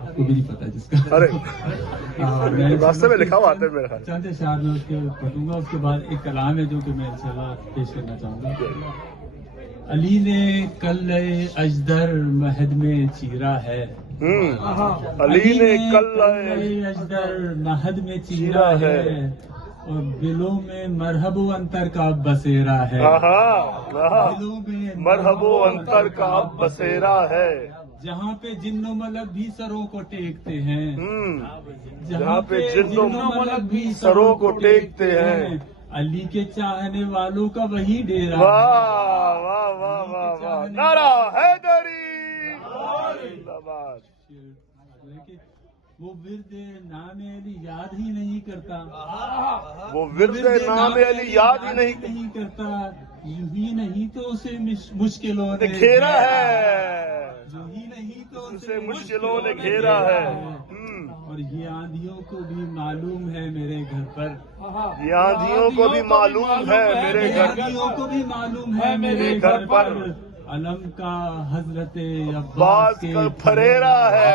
آپ کو بھی نہیں پتا جس کا راستے میں لکھا ہوا آتا ہے میرا خیال. چند اشعار میں اس کے پڑھوں گا، اس کے بعد ایک کلام ہے جو کہ میں انشاءاللہ پیش کرنا چاہوں گا. علی نے کل اجدر مہد میں چیرا ہے، علی نے کل اجدر مہد میں چیرا ہے، اور دلوں میں مرحب و انتر کا بسیرا ہے. دلوں میں مرحب و انتر کا بسیرا ہے. جہاں پہ جن و ملک بھی سروں کو ٹیکتے ہیں، جہاں پہ جن و ملک بھی سروں کو ٹیکتے ہیں، علی کے چاہنے والوں کا وہی ڈیرا. واہ واہ واہ واہ واہ، نعرہ حیدری. وہ ورد نام علی یاد ہی نہیں کرتا، وہ ورد نام علی یاد ہی نہیں کرتا، یوں ہی نہیں تو اسے مشکلوں نے گھیرا ہے، یوں ہی نہیں تو اسے مشکلوں نے گھیرا ہے. اور یہ آندھیوں کو بھی معلوم ہے میرے گھر پر، یہ آندھیوں کو بھی معلوم ہے میرے گھر پر، آندھیوں کو بھی معلوم ہے میرے گھر پر. علم کا حضرت عباس کا پھریرا ہے،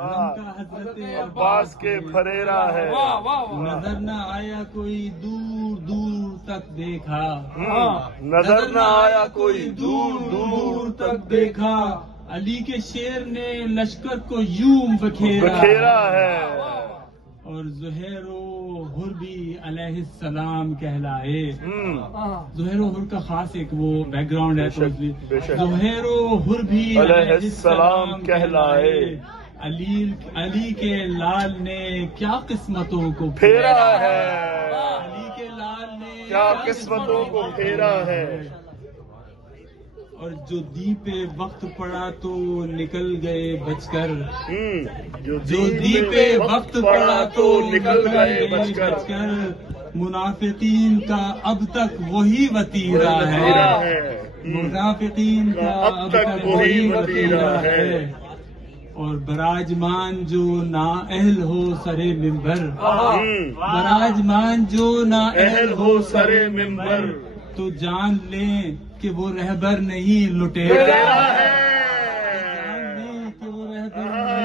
علم کا حضرت عباس کے پھریرا ہے. نظر نہ آیا کوئی دور دور تک دیکھا، نظر نہ آیا کوئی دور دور تک دیکھا. علی کے شیر نے لشکر کو یوں بکھیرا ہے. اور زہیر و حر بھی علیہ السلام کہلائے. زہیر و حر کا خاص ایک وہ بیک گراؤنڈ ہے، زہیر و حر بھی علیہ السلام کہلائے. علی کے لال نے کیا قسمتوں کو پھیرا ہے، علی کے لال نے کیا قسمتوں کو پھیرا ہے. اور جو دی پہ وقت پڑا تو نکل گئے بچ کر، جو دی پہ وقت پڑا تو نکل گئے بچ کر. منافقین کا اب تک وہی وتیرا ہے، منافقین کا اب تک وہی وتیرا ہے. اور براجمان جو نااہل ہو سرے منبر، براجمان جو نااہل ہو سرے منبر، تو جان لیں کہ وہ رہبر نہیں لٹیرا ہے. جان لیں کہ وہ رہبر نہیں.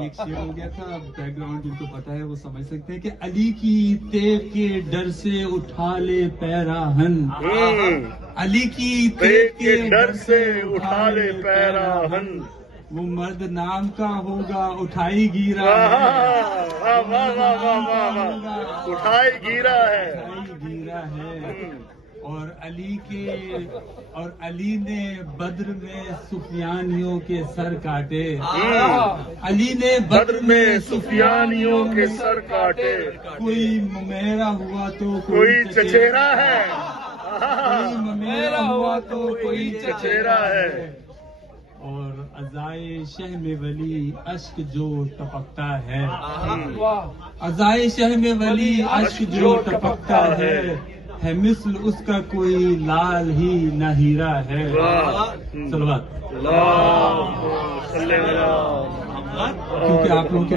ایک شعر ہو گیا تھا، بیک گراؤنڈ جن کو پتا ہے وہ سمجھ سکتے ہیں کہ علی کی تیغ کے ڈر سے اٹھا لے پیراہن، علی کی تیغ کے ڈر سے اٹھا لے پیراہن. وہ مرد نام کا ہوگا اٹھائی گیرا ہے، اٹھائی گیرا ہے. اور علی نے بدر میں سفیانیوں کے سر کاٹے، علی نے بدر میں سفیانیوں کے سر کاٹے. کوئی میرا ہوا تو کوئی چچیرا ہے، کوئی میرا ہوا تو کوئی چچیرا ہے. اور ازائے شہم ولی اشک جو ٹپکتا ہے، ازائے شہم ولی اشک جو ٹپکتا ہے مثل اس کا کوئی لال ہی نہ ہیرا ہے. صلوات. اللہ صلی اللہ. کیونکہ آپ لوگوں کے